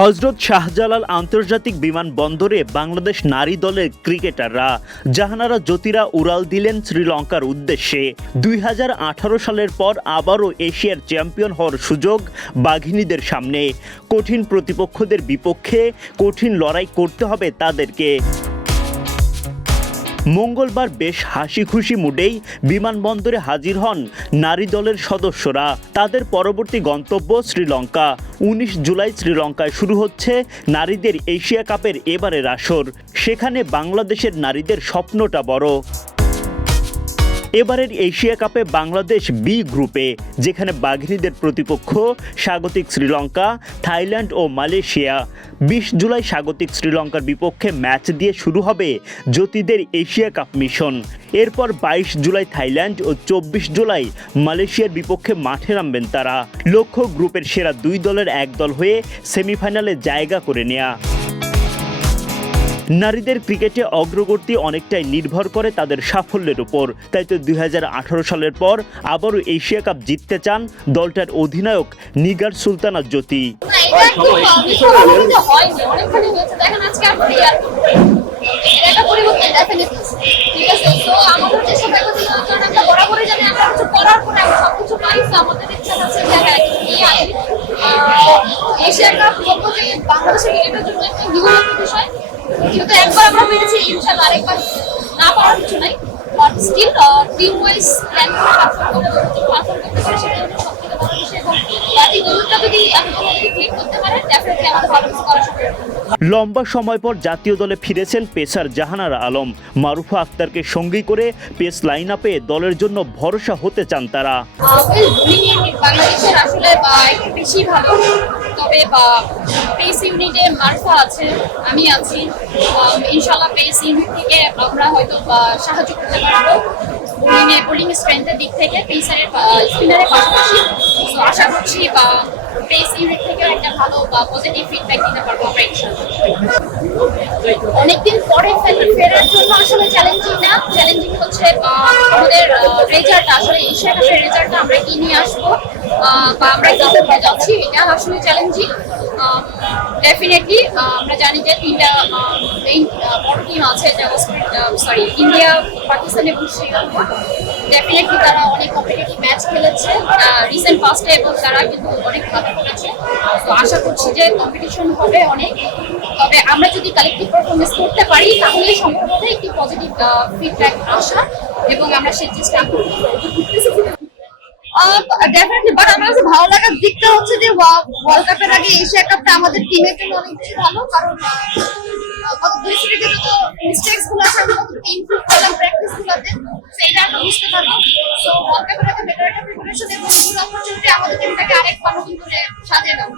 হজরত শাহজালাল আন্তর্জাতিক বিমানবন্দরে বাংলাদেশ নারী দলের ক্রিকেটাররা, জাহানারা জ্যোতিরা উড়াল দিলেন শ্রীলঙ্কার উদ্দেশ্যে। দুই হাজার আঠারো সালের পর আবারও এশিয়ার চ্যাম্পিয়ন হওয়ার সুযোগ বাঘিনীদের সামনে। কঠিন প্রতিপক্ষদের বিপক্ষে কঠিন লড়াই করতে হবে তাদেরকে। মঙ্গলবার বেশ হাসি খুশি মুডেই বিমানবন্দরে হাজির হন নারী দলের সদস্যরা। তাদের পরবর্তী গন্তব্য শ্রীলঙ্কা। উনিশ জুলাই শ্রীলঙ্কায় শুরু হচ্ছে নারীদের এশিয়া কাপের এবারের আসর। সেখানে বাংলাদেশের নারীদের স্বপ্নটা বড়। এবারের এশিয়া কাপে বাংলাদেশ বি গ্রুপে যেখানে বাঘিনীদের প্রতিপক্ষ স্বাগতিক শ্রীলঙ্কা, থাইল্যান্ড ও মালয়েশিয়া। বিশ জুলাই স্বাগতিক শ্রীলঙ্কার বিপক্ষে ম্যাচ দিয়ে শুরু হবে জ্যোতিদের এশিয়া কাপ মিশন। এরপর বাইশ জুলাই থাইল্যান্ড ও চব্বিশ জুলাই মালয়েশিয়ার বিপক্ষে মাঠে নামবেন তারা। লক্ষ্য গ্রুপের সেরা দুই দলের এক দল হয়ে সেমিফাইনালে জায়গা করে নেয়া। নারীদের ক্রিকেটে অগ্রগতি অনেকটাই নির্ভর করে তাদের সাফল্যের উপর তাই তো দুই হাজার আঠারো সালের পর আবারও এশিয়া কাপ জিততে চান দলটার অধিনায়ক নিগার সুলতানা জ্যোতি এশিয়া কাপ বাংলাদেশের জন্য একটা বিষয়। যেহেতু একবার আমরা পেরেছি, ইনশাল্লাহ আরেকবার না পারার কিছু নাই। But still team wise plan করে পারফর্ম করে যতটুকু perform করতে সেটা হলো সবথেকে বড় বিষয়। এবং বাকি দলটা যদি আপনি ক্লিক করতে পারেন ডেফিনেটলি আমাদের ভালো কিছু করা সম্ভব। লম্বা সময় পর জাতীয় দলে ফিরেছেন পেসার জাহানারা আলম। মারুফা আক্তারকে সঙ্গী করে পেস লাইন আপে দলের জন্য ভরসা হতে চান তারা। আমরা হয়তো সাহায্য করতে পারব। স্ট্রেংথের দিক থেকে, পেসারের স্পিনারের পাশাপাশি। আশা করছি, বা পজিটিভ ফিডব্যাক দিতে পারব আমরা অনেকদিন পরে ফেরার জন্য আসলে চ্যালেঞ্জিং না। চ্যালেঞ্জিং হচ্ছে আমাদের রেজাল্ট আসলে এশিয়া কাপের রেজাল্টটা আমরা কি নিয়ে আসব? বা আমরা কি করতে যাচ্ছি? এটা আসলে চ্যালেঞ্জিং ডেফিনেটলি আমরা জানি যে তিনটা মেইন বড় আছে সরি ইন্ডিয়া পাকিস্তান এবং শ্রীলঙ্কা ডেফিনেটলি তারা অনেক কম্পিটিটিভ ম্যাচ খেলেছে। রিসেন্ট পাস্টে এবং তারা কিন্তু অনেক ভালো করেছে। তো আশা করছি যে কম্পিটিশন হবে অনেক। তবে আমরা যদি কালেক্টিভ পারফরমেন্স করতে পারি তাহলে সম্ভব হবে একটি পজিটিভ ফিডব্যাক আসা এবং আমরা সেই চেষ্টা ডেফিনেটলি বাট আমার ভালো লাগার দিকটা হচ্ছে যে ওয়ার্ল্ড কাপের আগে এশিয়া কাপটা আমাদের টিমের জন্য অনেক ভালো, কারণ মিস্টেক্সগুলো আছে আমি কত ইমপ্রুভ করলাম প্র্যাকটিস গুলোতে। সেইটা আমরা বুঝতে পারব সো ওয়ার্ল্ড কাপের একটা বেটার একটা প্রিপারেশন এবং অপরচুনিটি আমাদের টিমটাকে আরেক নতুন করে সাজিয়ে দাও